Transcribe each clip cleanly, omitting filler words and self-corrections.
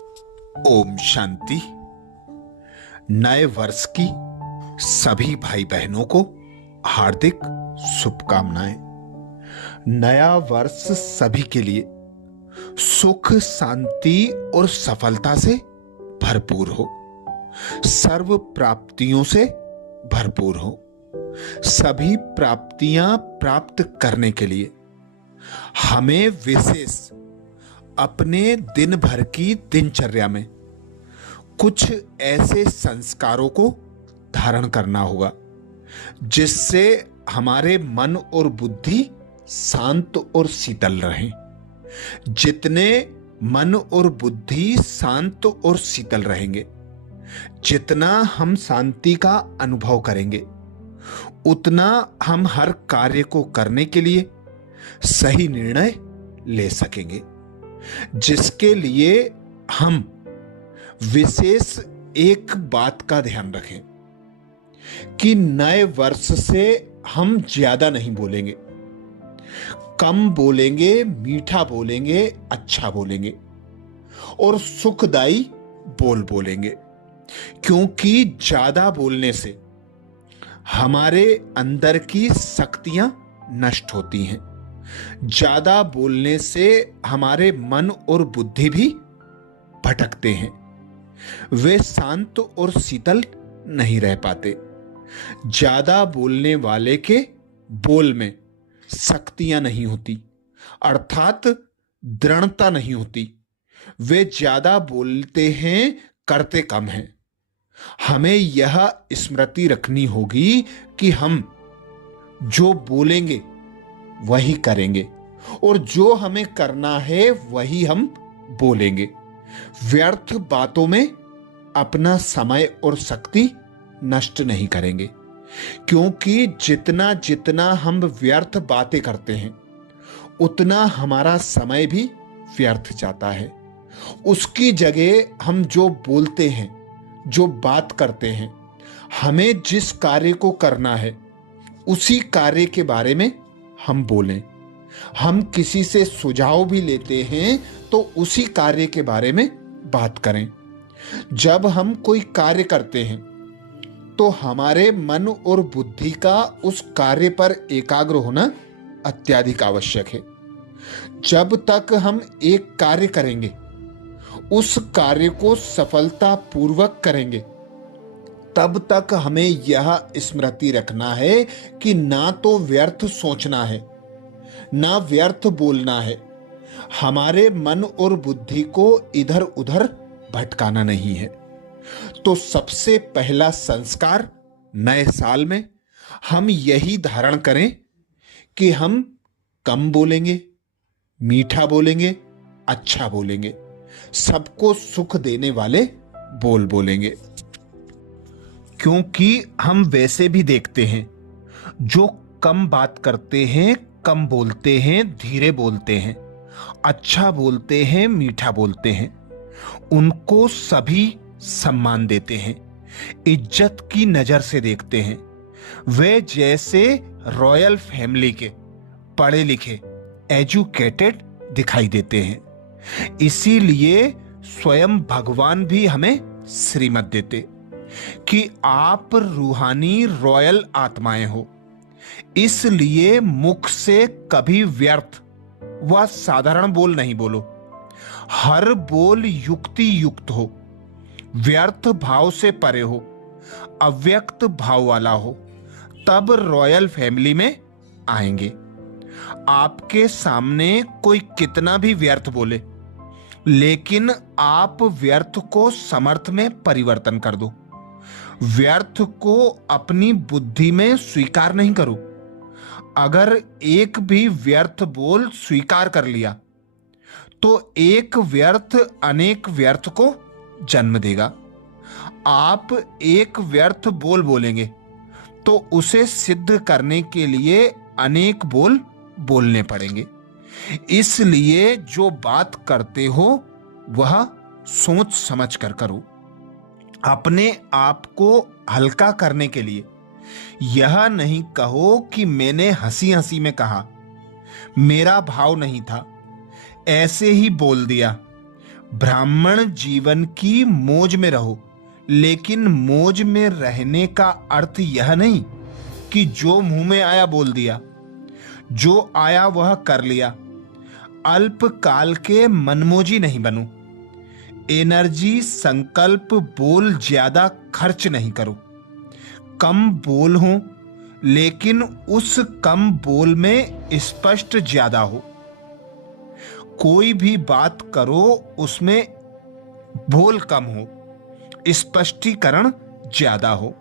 ओम शांति। नए वर्ष की सभी भाई बहनों को हार्दिक शुभकामनाएं। नया वर्ष सभी के लिए सुख, शांति और सफलता से भरपूर हो, सर्व प्राप्तियों से भरपूर हो। सभी प्राप्तियां प्राप्त करने के लिए हमें विशेष अपने दिन भर की दिनचर्या में कुछ ऐसे संस्कारों को धारण करना होगा जिससे हमारे मन और बुद्धि शांत और शीतल रहें। जितने मन और बुद्धि शांत और शीतल रहेंगे, जितना हम शांति का अनुभव करेंगे, उतना हम हर कार्य को करने के लिए सही निर्णय ले सकेंगे, जिसके लिए हम विशेष एक बात का ध्यान रखें कि नए वर्ष से हम ज्यादा नहीं बोलेंगे, कम बोलेंगे, मीठा बोलेंगे, अच्छा बोलेंगे और सुखदायी बोलेंगे। क्योंकि ज्यादा बोलने से हमारे अंदर की शक्तियां नष्ट होती हैं। ज्यादा बोलने से हमारे मन और बुद्धि भी भटकते हैं, वे शांत और शीतल नहीं रह पाते। ज्यादा बोलने वाले के बोल में शक्तियां नहीं होती, अर्थात दृढ़ता नहीं होती। वे ज्यादा बोलते हैं, करते कम हैं। हमें यह स्मृति रखनी होगी कि हम जो बोलेंगे वही करेंगे और जो हमें करना है वही हम बोलेंगे। व्यर्थ बातों में अपना समय और शक्ति नष्ट नहीं करेंगे, क्योंकि जितना जितना हम व्यर्थ बातें करते हैं उतना हमारा समय भी व्यर्थ जाता है। उसकी जगह हम जो बोलते हैं, जो बात करते हैं, हमें जिस कार्य को करना है उसी कार्य के बारे में हम बोलें। हम किसी से सुझाव भी लेते हैं तो उसी कार्य के बारे में बात करें। जब हम कोई कार्य करते हैं तो हमारे मन और बुद्धि का उस कार्य पर एकाग्र होना अत्यधिक आवश्यक है। जब तक हम एक कार्य करेंगे, उस कार्य को सफलतापूर्वक करेंगे, तब तक हमें यह स्मृति रखना है कि ना तो व्यर्थ सोचना है, ना व्यर्थ बोलना है। हमारे मन और बुद्धि को इधर उधर भटकाना नहीं है। तो सबसे पहला संस्कार नए साल में हम यही धारण करें कि हम कम बोलेंगे, मीठा बोलेंगे, अच्छा बोलेंगे, सबको सुख देने वाले बोलेंगे। क्योंकि हम वैसे भी देखते हैं जो कम बात करते हैं, कम बोलते हैं, धीरे बोलते हैं, अच्छा बोलते हैं, मीठा बोलते हैं, उनको सभी सम्मान देते हैं, इज्जत की नजर से देखते हैं। वे जैसे रॉयल फैमिली के पढ़े लिखे, एजुकेटेड दिखाई देते हैं। इसीलिए स्वयं भगवान भी हमें श्रीमत देते कि आप रूहानी रॉयल आत्माएं हो। इसलिए मुख से कभी व्यर्थ व साधारण बोल नहीं बोलो। हर बोल युक्ति युक्त हो, व्यर्थ भाव से परे हो, अव्यक्त भाव वाला हो, तब रॉयल फैमिली में आएंगे। आपके सामने कोई कितना भी व्यर्थ बोले, लेकिन आप व्यर्थ को समर्थ में परिवर्तन कर दो। व्यर्थ को अपनी बुद्धि में स्वीकार नहीं करो। अगर एक भी व्यर्थ बोल स्वीकार कर लिया तो एक व्यर्थ अनेक व्यर्थ को जन्म देगा। आप एक व्यर्थ बोल बोलेंगे तो उसे सिद्ध करने के लिए अनेक बोल बोलने पड़ेंगे। इसलिए जो बात करते हो वह सोच समझ कर करो। अपने आप को हल्का करने के लिए यह नहीं कहो कि मैंने हंसी हंसी में कहा, मेरा भाव नहीं था, ऐसे ही बोल दिया, ब्राह्मण जीवन की मौज में रहो, लेकिन मौज में रहने का अर्थ यह नहीं कि जो मुंह में आया बोल दिया, जो आया वह कर लिया। अल्पकाल के मनमोजी नहीं बनो। एनर्जी, संकल्प, बोल ज्यादा खर्च नहीं करो। कम बोल हो, लेकिन उस कम बोल में स्पष्ट ज्यादा हो। कोई भी बात करो, उसमें बोल कम हो, स्पष्टीकरण ज्यादा हो,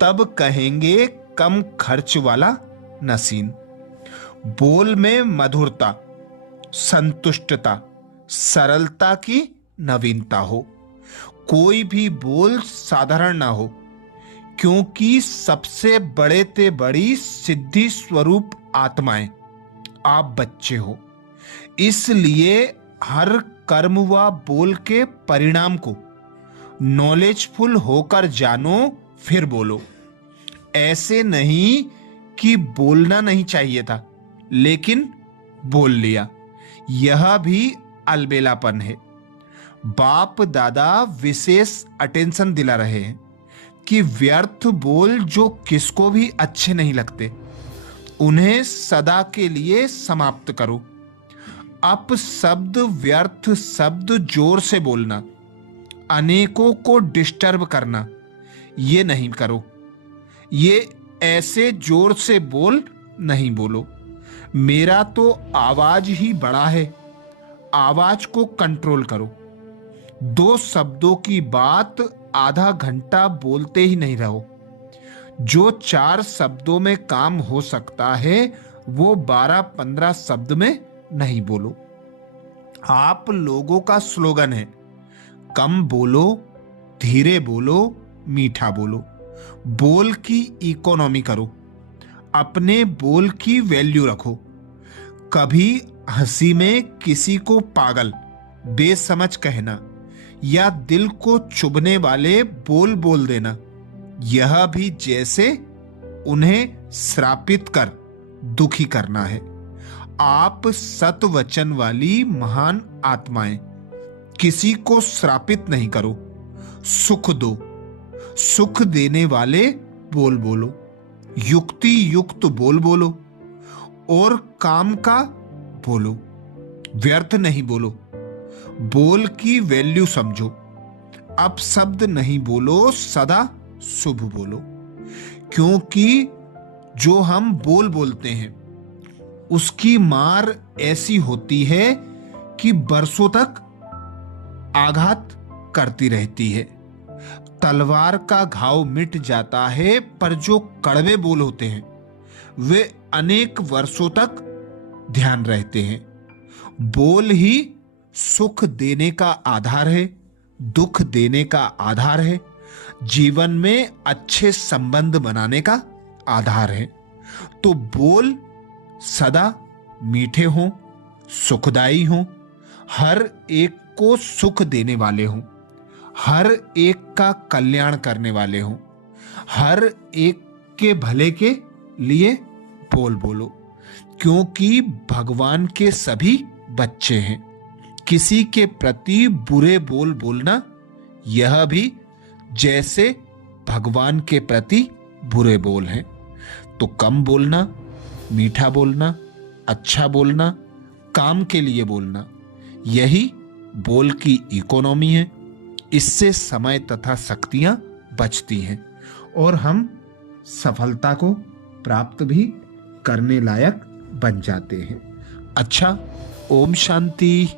तब कहेंगे कम खर्च वाला नसीन। बोल में मधुरता, संतुष्टता, सरलता की नवीनता हो। कोई भी बोल साधारण ना हो, क्योंकि सबसे बड़े ते बड़ी सिद्धि स्वरूप आत्माएं आप बच्चे हो। इसलिए हर कर्म व बोल के परिणाम को नॉलेजफुल होकर जानो, फिर बोलो। ऐसे नहीं कि बोलना नहीं चाहिए था लेकिन बोल लिया, यह भी अलबेलापन है। बाप दादा विशेष अटेंशन दिला रहे हैं कि व्यर्थ बोल जो किसको भी अच्छे नहीं लगते, उन्हें सदा के लिए समाप्त करो। अपशब्द, व्यर्थ शब्द जोर से बोलना, अनेकों को डिस्टर्ब करना, ये नहीं करो। ये ऐसे जोर से बोल नहीं बोलो, मेरा तो आवाज ही बड़ा है, आवाज को कंट्रोल करो। दो शब्दों की बात आधा घंटा बोलते ही नहीं रहो। जो 4 शब्दों में काम हो सकता है, वो 12-15 शब्द में नहीं बोलो। आप लोगों का स्लोगन है, कम बोलो, धीरे बोलो, मीठा बोलो। बोल की इकोनॉमी करो, अपने बोल की वैल्यू रखो। कभी हंसी में किसी को पागल, बेसमझ कहना या दिल को चुभने वाले बोल बोल देना, यह भी जैसे उन्हें श्रापित कर दुखी करना है। आप सतवचन वाली महान आत्माएं, किसी को श्रापित नहीं करो। सुख दो, सुख देने वाले बोल बोलो, युक्ति युक्त बोल बोलो और काम का बोलो, व्यर्थ नहीं बोलो। बोल की वैल्यू समझो। अब शब्द नहीं बोलो, सदा शुभ बोलो, क्योंकि जो हम बोल बोलते हैं उसकी मार ऐसी होती है कि बरसों तक आघात करती रहती है। तलवार का घाव मिट जाता है, पर जो कड़वे बोल होते हैं वे अनेक वर्षों तक ध्यान रहते हैं। बोल ही सुख देने का आधार है, दुख देने का आधार है, जीवन में अच्छे संबंध बनाने का आधार है। तो बोल सदा मीठे हों, सुखदायी हों, हर एक को सुख देने वाले हों, हर एक का कल्याण करने वाले हों, हर एक के भले के लिए बोल बोलो, क्योंकि भगवान के सभी बच्चे हैं। किसी के प्रति बुरे बोल बोलना, यह भी जैसे भगवान के प्रति बुरे बोल हैं। तो कम बोलना, मीठा बोलना, अच्छा बोलना, काम के लिए बोलना, यही बोल की इकोनॉमी है। इससे समय तथा शक्तियां बचती हैं और हम सफलता को प्राप्त भी करने लायक बन जाते हैं। अच्छा, ओम शांति।